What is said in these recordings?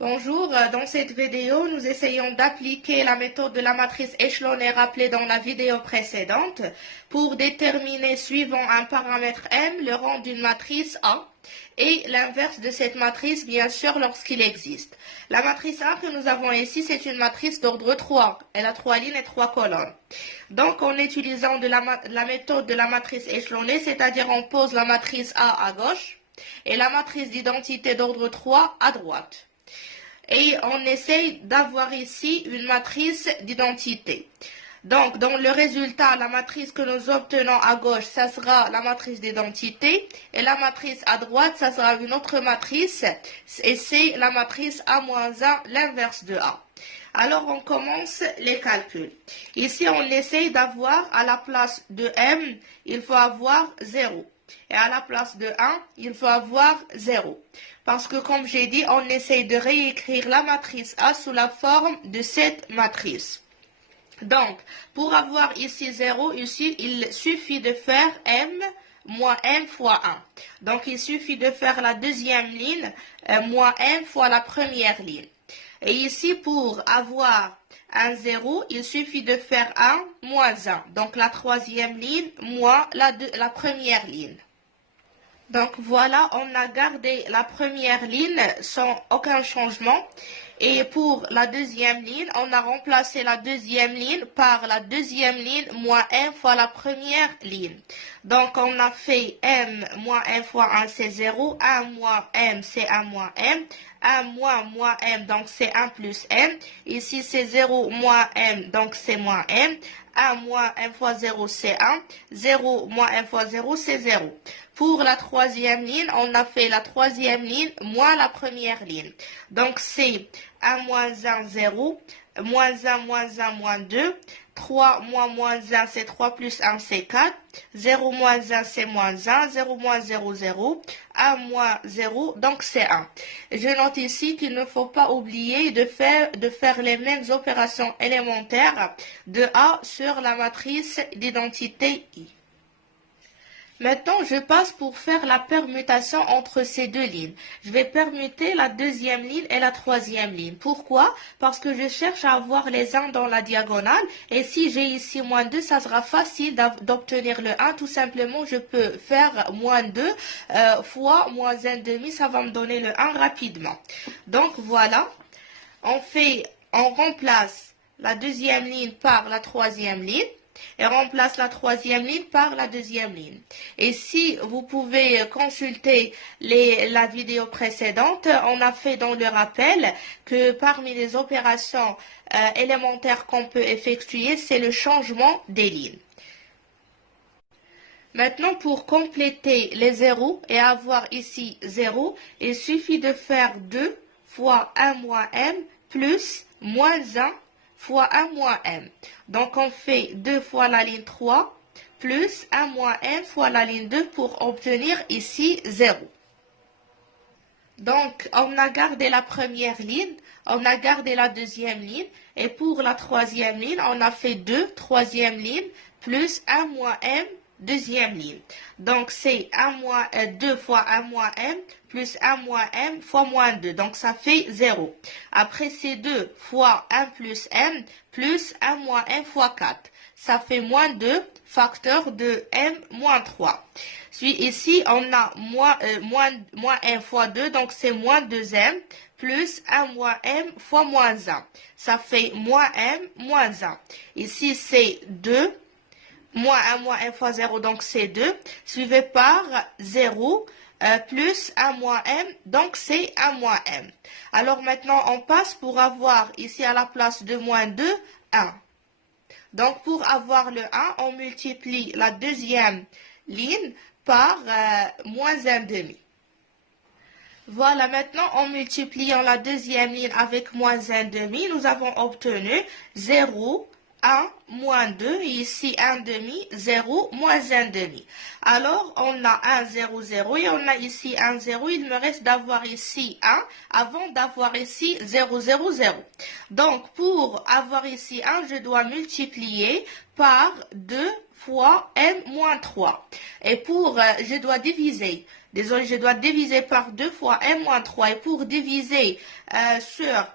Bonjour, dans cette vidéo, nous essayons d'appliquer la méthode de la matrice échelonnée rappelée dans la vidéo précédente pour déterminer, suivant un paramètre M, le rang d'une matrice A et l'inverse de cette matrice, bien sûr, lorsqu'il existe. La matrice A que nous avons ici, c'est une matrice d'ordre 3. Elle a 3 lignes et 3 colonnes. Donc, en utilisant la méthode de la matrice échelonnée, c'est-à-dire on pose la matrice A à gauche et la matrice d'identité d'ordre 3 à droite. Et on essaye d'avoir ici une matrice d'identité. Donc, dans le résultat, la matrice que nous obtenons à gauche, ça sera la matrice d'identité. Et la matrice à droite, ça sera une autre matrice. Et c'est la matrice A-1, l'inverse de A. Alors, on commence les calculs. Ici, on essaye d'avoir à la place de M, il faut avoir 0. Et à la place de 1, il faut avoir 0. Parce que, comme j'ai dit, on essaye de réécrire la matrice A sous la forme de cette matrice. Donc, pour avoir ici 0, ici, il suffit de faire M moins M fois 1. Donc, il suffit de faire la deuxième ligne moins M fois la première ligne. Et ici, pour avoir un 0, il suffit de faire 1 moins 1. Donc, la troisième ligne moins la première ligne. Donc voilà, on a gardé la première ligne sans aucun changement. Et pour la deuxième ligne, on a remplacé la deuxième ligne par la deuxième ligne moins M fois la première ligne. Donc on a fait M moins M fois 1, c'est 0. 1 moins M, c'est 1 moins M. 1 moins M, donc c'est 1 plus M. Ici, c'est 0 moins M, donc c'est moins M. 1 moins M fois 0, c'est 1. 0 moins M fois 0, c'est 0. Pour la troisième ligne, on a fait la troisième ligne moins la première ligne. Donc, c'est 1 moins 1, 0. Moins 1, moins 1, moins 2. 3 moins 1, c'est 3 plus 1, c'est 4. 0 moins 1, c'est moins 1. 0 moins 0, 0. 1 moins 0, donc c'est 1. Je note ici qu'il ne faut pas oublier de faire les mêmes opérations élémentaires de A sur la matrice d'identité I. Maintenant, je passe pour faire la permutation entre ces deux lignes. Je vais permuter la deuxième ligne et la troisième ligne. Pourquoi? Parce que je cherche à avoir les 1 dans la diagonale. Et si j'ai ici moins 2, ça sera facile d'obtenir le 1. Tout simplement, je peux faire moins 2 fois moins 1 demi. Ça va me donner le 1 rapidement. Donc, voilà. On remplace la deuxième ligne par la troisième ligne. Et remplace la troisième ligne par la deuxième ligne. Et si vous pouvez consulter la vidéo précédente, on a fait dans le rappel que parmi les opérations élémentaires qu'on peut effectuer, c'est le changement des lignes. Maintenant, pour compléter les zéros et avoir ici 0, il suffit de faire 2 fois 1 moins M plus moins 1 fois 1 moins M. Donc, on fait 2 fois la ligne 3 plus 1 moins M fois la ligne 2 pour obtenir ici 0. Donc, on a gardé la première ligne, on a gardé la deuxième ligne, et pour la troisième ligne, on a fait 2, troisième ligne, plus 1 moins M, deuxième ligne. Donc, c'est 2 fois 1 moins M plus 1 moins M fois moins 2. Donc, ça fait 0. Après, c'est 2 fois 1 plus M plus 1 moins M fois 4. Ça fait moins 2, facteur de M moins 3. Ici, on a moins M fois 2, donc c'est moins 2M plus 1 moins M fois moins 1. Ça fait moins M moins 1. Ici, c'est 2. Moins 1 moins M fois 0, donc c'est 2, suivi par 0 plus 1 moins M, donc c'est 1 moins M. Alors maintenant, on passe pour avoir ici à la place de moins 2, 1. Donc pour avoir le 1, on multiplie la deuxième ligne par moins 1 demi. Voilà, maintenant en multipliant la deuxième ligne avec moins 1 demi, nous avons obtenu 0, 1 moins 2, ici 1 demi, 0 moins 1 demi. Alors, on a 1, 0, 0 et on a ici 1, 0. Il me reste d'avoir ici 1 avant d'avoir ici 0, 0, 0. Donc, pour avoir ici 1, je dois multiplier par 2 fois m moins 3. Et je dois diviser. Désolé, je dois diviser par 2 fois m moins 3. Et pour diviser sur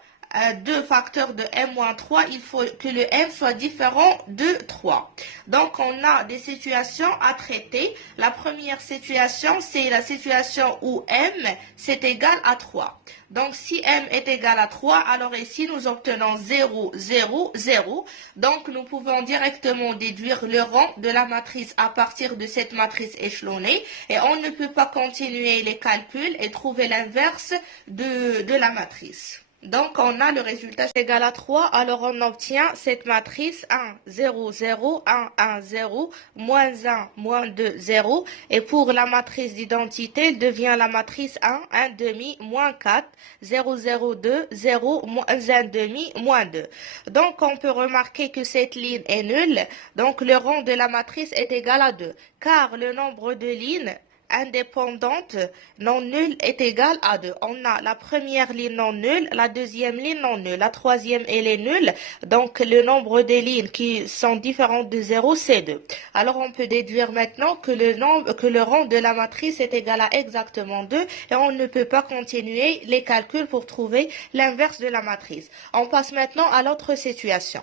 2 facteurs de m-3, il faut que le m soit différent de 3. Donc, on a des situations à traiter. La première situation, c'est la situation où m, c'est égal à 3. Donc, si m est égal à 3, alors ici, nous obtenons 0, 0, 0. Donc, nous pouvons directement déduire le rang de la matrice à partir de cette matrice échelonnée. Et on ne peut pas continuer les calculs et trouver l'inverse de la matrice. Donc, on a le résultat égal à 3, alors on obtient cette matrice 1, 0, 0, 1, 1, 0, moins 1, moins 2, 0. Et pour la matrice d'identité, elle devient la matrice 1, 1 demi, moins 4, 0, 0, 2, 0, moins 1 demi, moins 2. Donc, on peut remarquer que cette ligne est nulle. Donc, le rang de la matrice est égal à 2, car le nombre de lignes indépendante non nulle est égale à 2. On a la première ligne non nulle, la deuxième ligne non nulle, la troisième elle est nulle, donc le nombre de lignes qui sont différentes de 0 c'est 2. Alors on peut déduire maintenant que le rang de la matrice est égal à exactement 2 et on ne peut pas continuer les calculs pour trouver l'inverse de la matrice. On passe maintenant à l'autre situation.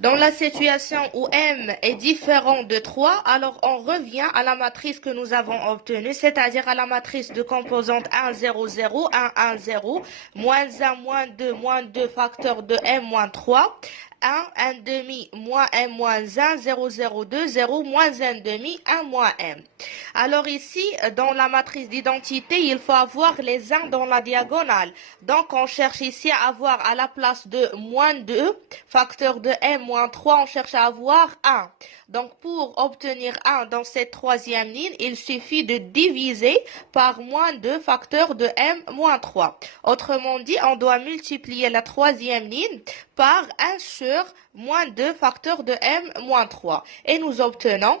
Dans la situation où m est différent de 3, alors on revient à la matrice que nous avons obtenue, c'est-à-dire à la matrice de composante 1, 0, 0, 1, 1, 0, moins 1, moins 2 facteur de m moins 3, 1, 1 demi, moins m moins 1, 0, 0, 2, 0, moins 1 demi, 1 moins m. Alors ici, dans la matrice d'identité, il faut avoir les 1 dans la diagonale. Donc, on cherche ici à avoir à la place de moins 2, facteur de m moins 3, on cherche à avoir 1. Donc, pour obtenir 1 dans cette troisième ligne, il suffit de diviser par moins 2, facteur de m moins 3. Autrement dit, on doit multiplier la troisième ligne par 1 sur moins 2, facteur de m moins 3. Et nous obtenons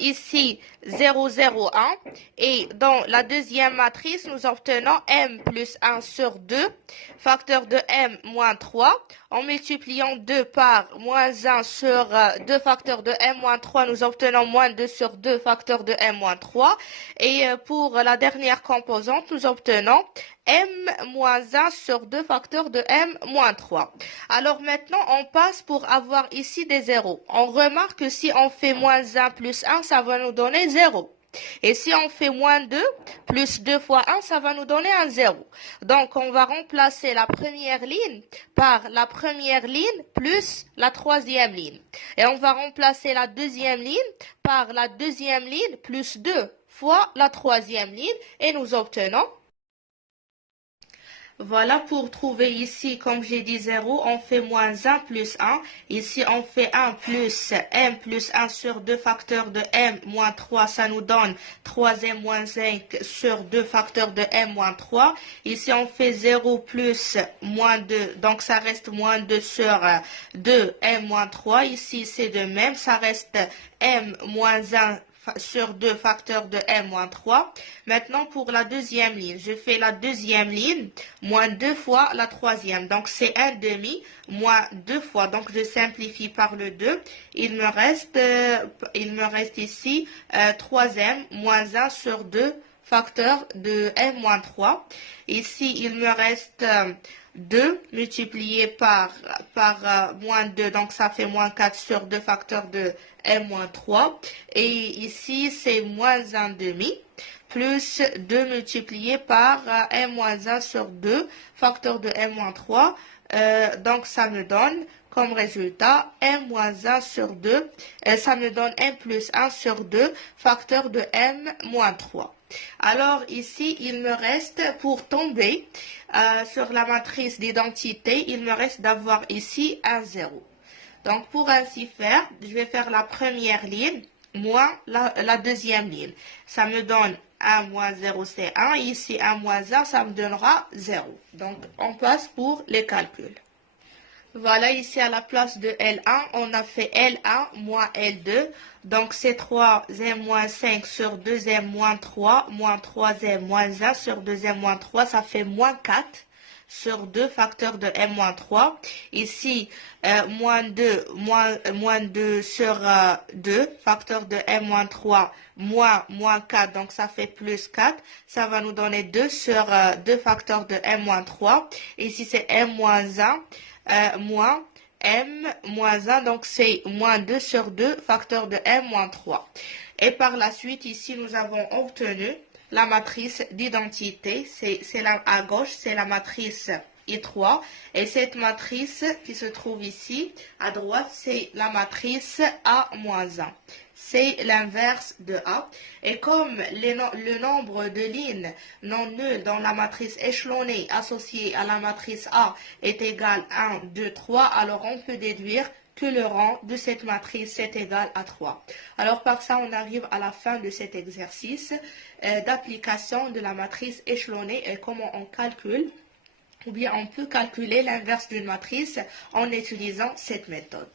ici 0, 0, 1 et dans la deuxième matrice, nous obtenons m plus 1 sur 2, facteur de m moins 3. En multipliant 2 par moins 1 sur 2 facteurs de m moins 3, nous obtenons moins 2 sur 2 facteurs de m moins 3. Et pour la dernière composante, nous obtenons m moins 1 sur 2 facteurs de m moins 3. Alors maintenant, on passe pour avoir ici des zéros. On remarque que si on fait moins 1 plus 1, ça va nous donner 0. Et si on fait moins 2, plus 2 fois 1, ça va nous donner un 0. Donc, on va remplacer la première ligne par la première ligne plus la troisième ligne. Et on va remplacer la deuxième ligne par la deuxième ligne plus 2 fois la troisième ligne. Et nous obtenons. Voilà, pour trouver ici, comme j'ai dit 0, on fait moins 1 plus 1. Ici, on fait 1 plus m plus 1 sur 2 facteurs de m moins 3. Ça nous donne 3m moins 5 sur 2 facteurs de m moins 3. Ici, on fait 0 plus moins 2. Donc, ça reste moins 2 sur 2 m moins 3. Ici, c'est de même. Ça reste m moins 1 sur 2 facteurs de m moins 3. Maintenant, pour la deuxième ligne, je fais la deuxième ligne moins 2 fois la troisième. Donc, c'est 1 demi moins 2 fois. Donc, je simplifie par le 2. Il me reste ici 3m moins 1 sur 2 facteurs de m moins 3. Ici, il me reste 2 multiplié par moins 2, donc ça fait moins 4 sur 2 facteurs de m moins 3. Et ici, c'est moins 1 demi, plus 2 multiplié par m moins 1 sur 2 facteurs de m moins 3. Donc, ça me donne comme résultat m moins 1 sur 2. Ça me donne m plus 1 sur 2 facteurs de m moins 3. Alors ici, il me reste, pour tomber sur la matrice d'identité, il me reste d'avoir ici un 0. Donc pour ainsi faire, je vais faire la première ligne moins la deuxième ligne. Ça me donne 1 moins 0, c'est 1. Ici, 1 moins 1, ça me donnera 0. Donc on passe pour les calculs. Voilà, ici à la place de L1, on a fait L1 moins L2. Donc c'est 3m moins 5 sur 2m moins 3, moins 3m moins 1 sur 2m moins 3, ça fait moins 4 sur 2 facteur de m moins 3. Ici, moins 2 sur 2 facteur de m moins 3, moins 4, donc ça fait plus 4. Ça va nous donner 2 sur 2 facteurs de m moins 3. Ici, c'est m moins 1. Moins m moins 1, donc c'est moins 2 sur 2 facteur de m moins 3. Et par la suite, ici, nous avons obtenu la matrice d'identité. C'est là à gauche, c'est la matrice I3. Et cette matrice qui se trouve ici, à droite, c'est la matrice A-1. C'est l'inverse de A. Et comme le nombre de lignes non nulles dans la matrice échelonnée associée à la matrice A est égal à 1, 2, 3, alors on peut déduire que le rang de cette matrice est égal à 3. Alors par ça, on arrive à la fin de cet exercice d'application de la matrice échelonnée et comment on calcule, ou bien on peut calculer l'inverse d'une matrice en utilisant cette méthode.